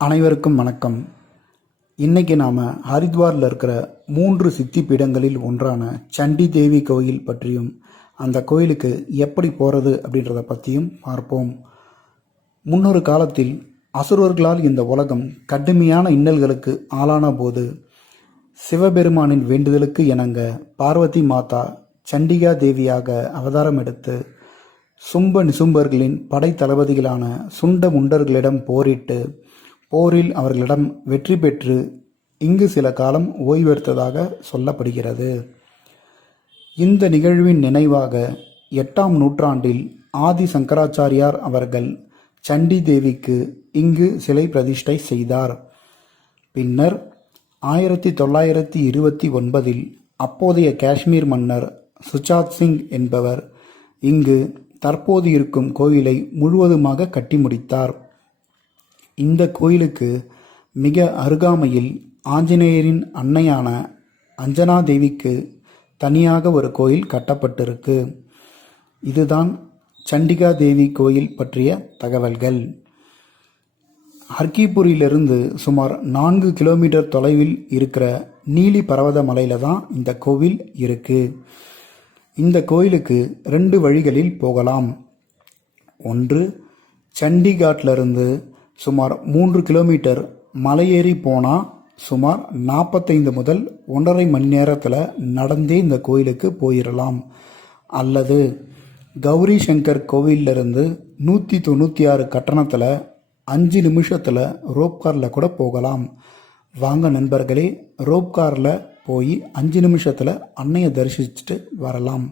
அனைவருக்கும் வணக்கம். இன்னைக்கு நாம் ஹரித்வாரில் இருக்கிற 3 சித்தி பீடங்களில் ஒன்றான சண்டி தேவி கோயில் பற்றியும் அந்த கோயிலுக்கு எப்படி போகிறது அப்படின்றத பற்றியும் பார்ப்போம். முன்னொரு காலத்தில் அசுரர்களால் இந்த உலகம் கடுமையான இன்னல்களுக்கு ஆளான போது சிவபெருமானின் வேண்டுதலுக்கு இணங்க பார்வதி மாதா சண்டிகா தேவியாக அவதாரம் எடுத்து சும்ப நிசும்பர்களின் படை தளபதிகளான சுண்ட முண்டர்களிடம் போரிட்டு போரில் அவர்களிடம் வெற்றி பெற்று இங்கு சில காலம் ஓய்வெடுத்ததாக சொல்லப்படுகிறது. இந்த நிகழ்வின் நினைவாக 8ஆம் நூற்றாண்டில் ஆதி சங்கராச்சாரியார் அவர்கள் சண்டி தேவிக்கு இங்கு சிலை பிரதிஷ்டை செய்தார். பின்னர் 1929 அப்போதைய காஷ்மீர் மன்னர் சுச்சாத் சிங் என்பவர் இங்கு தற்போது இருக்கும் கோயிலை முழுவதுமாக கட்டி முடித்தார். இந்த கோயிலுக்கு மிக அருகாமையில் ஆஞ்சநேயரின் அன்னையான அஞ்சனா தேவிக்கு தனியாக ஒரு கோயில் கட்டப்பட்டிருக்கு. இதுதான் சண்டிகா தேவி கோயில் பற்றிய தகவல்கள். ஹர்கிபூரிலிருந்து சுமார் 4 கிலோமீட்டர் தொலைவில் இருக்கிற நீலி பர்வத மலையில தான் இந்த கோவில் இருக்கு. இந்த கோயிலுக்கு 2 வழிகளில் போகலாம். ஒன்று, சண்டிகாட்டிலிருந்து சுமார் 3 கிலோமீட்டர் மலையேறி போனால் சுமார் 45 முதல் 1.5 மணி நேரத்தில் நடந்தே இந்த கோயிலுக்கு போயிடலாம். அல்லது கௌரி சங்கர் கோவிலிருந்து 196 கட்டணத்தில் 5 நிமிஷத்தில் ரோப் காரில் கூட போகலாம். வாங்க நண்பர்களே, ரோப் காரில் போய் 5 நிமிஷத்தில் அன்னையை தரிசிச்சுட்டு வரலாம்.